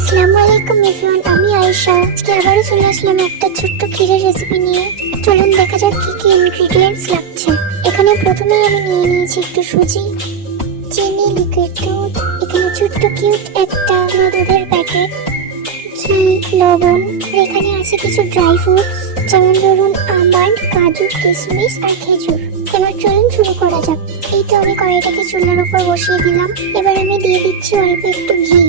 আসসালামু আলাইকুম এভরিওয়ান, আমি আয়েশা। আজকে আবারও চলে আসলাম একটা ছোট্ট ক্ষীরের রেসিপি নিয়ে। চলুন দেখা যাক কি কি ইনগ্রেডিয়েন্টস লাগছে। এখানে প্রথমেই আমি নিয়ে নিয়েছি একটু সুজি, চিনি, লিকুইড দুধ, এখানে ছোট্ট কিউট একটা দুধের প্যাকেট, ঘি, লবণ, আর এখানে আছে কিছু ড্রাই ফ্রুটস যেমন ধরুন আমন্ড, কাজু, কিশমিশ আর খেজুর। এবার চলুন শুরু করা যাক। এই তো আমি কড়াইটাকে চুলার উপর বসিয়ে দিলাম। এবার আমি দিয়ে দিচ্ছি অল্প একটু ঘি।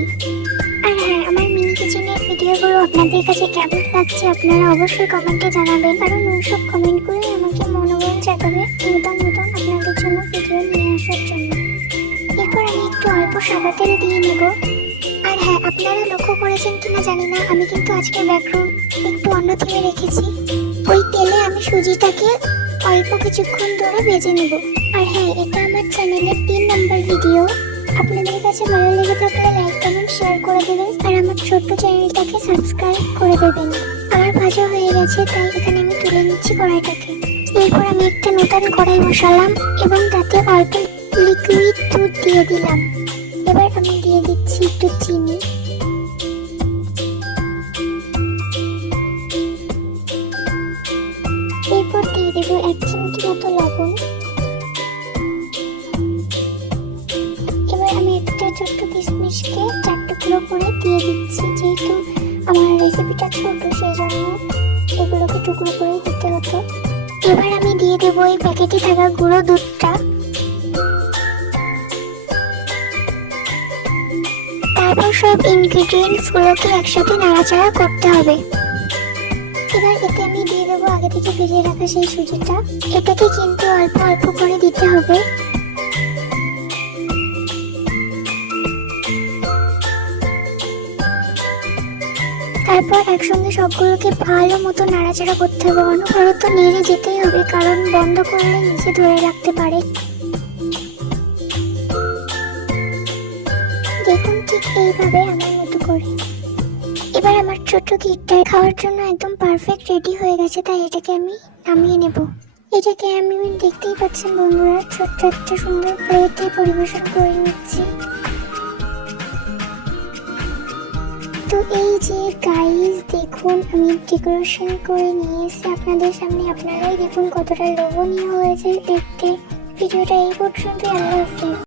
আর হ্যাঁ, আমার মিনি কিচেনের ভিডিওগুলো আপনাদের কাছে কেমন লাগছে আপনারা অবশ্যই কমেন্টে জানাবেন, কারণ ওইসব কমেন্টগুলোই আমাকে মনোবল জাগাবে নতুন নতুন আপনাদের জন্য ভিডিও নিয়ে আসার জন্য। এরপর আমি একটু অল্প সাদা তেল দিয়ে নেব। আর হ্যাঁ, আপনারা লক্ষ্য করেছেন কিনা জানি না, আমি কিন্তু আজকে ব্যাকগ্রাউন্ড একটু অন্য থিমে রেখেছি। ওই তেলে আমি সুজিটাকে অল্প কিছুক্ষণ ধরে ভেজে নেব। আর হ্যাঁ, এটা আমার চ্যানেলের 3 নম্বর ভিডিও। আপনাদের কাছে ভালো লেগে থাকলে লাইক, কমেন্ট, শেয়ার করে দেবেন আর আমার ছোট্ট চ্যানেলটাকে সাবস্ক্রাইব করে দেবেন। আমার ভাজা হয়ে গেছে, তাই এখানে আমি তুলে নিচ্ছি কড়াইটাকে। এরপর আমি একটা নতুন কড়াই বসালাম এবং তাতে অল্প লিকুইড দুধ দিয়ে দিলাম। এবার আমি দিয়ে দিচ্ছি একটু চিনি, এরপর দিয়ে দেবো 1 চিমটি মতো লবণ। এবার আমি একটা ছোট্ট কিশমিশকে 4 টুকরো করে দিয়ে দিচ্ছি। যেহেতু আমার রেসিপিটা ছোট, সেই জন্য এগুলোকে টুকরো করে দিতে হতো। এবার আমি দিয়ে দেবো এই প্যাকেটে থাকা গুঁড়ো দুধটা। তারপর সব ইনগ্রেডিয়েন্টস গুলোকে একসাথে নাড়াচাড়া করতে হবে। এবার এতে আমি দিয়ে দেবো আগে থেকে ভেজে রাখা সেই সুজিটা। এটাকে কিন্তু অল্প অল্প করে দিতে হবে। তারপর একসঙ্গে সবগুলোকে ভালো মতো নাড়াচাড়া করতে হবে। অনবরত নেড়ে যেতেই হবে, কারণ বন্ধ করলে নিচে ধরে রাখতে পারে। দেখুন, ঠিক এইভাবে আমার মতো করে। এবার আমার ছোট্ট ক্ষীরটা খাওয়ার জন্য একদম পারফেক্ট রেডি হয়ে গেছে, তাই এটাকে আমি নামিয়ে নেব। এটাকে আমি দেখতেই পাচ্ছেন বন্ধুরা, ছোট্ট একটা সুন্দর প্লেটে পরিবেশন করে নিচ্ছি। তো এই যে গাইস, দেখুন আমি ডেকোরেশন করে নিয়ে এসে আপনাদের সামনে। আপনারাই দেখুন কতটা লোভনীয় হয়েছে দেখতে। ভিডিওটা এই পর্যন্ত। আল্লাহ হাফেজ।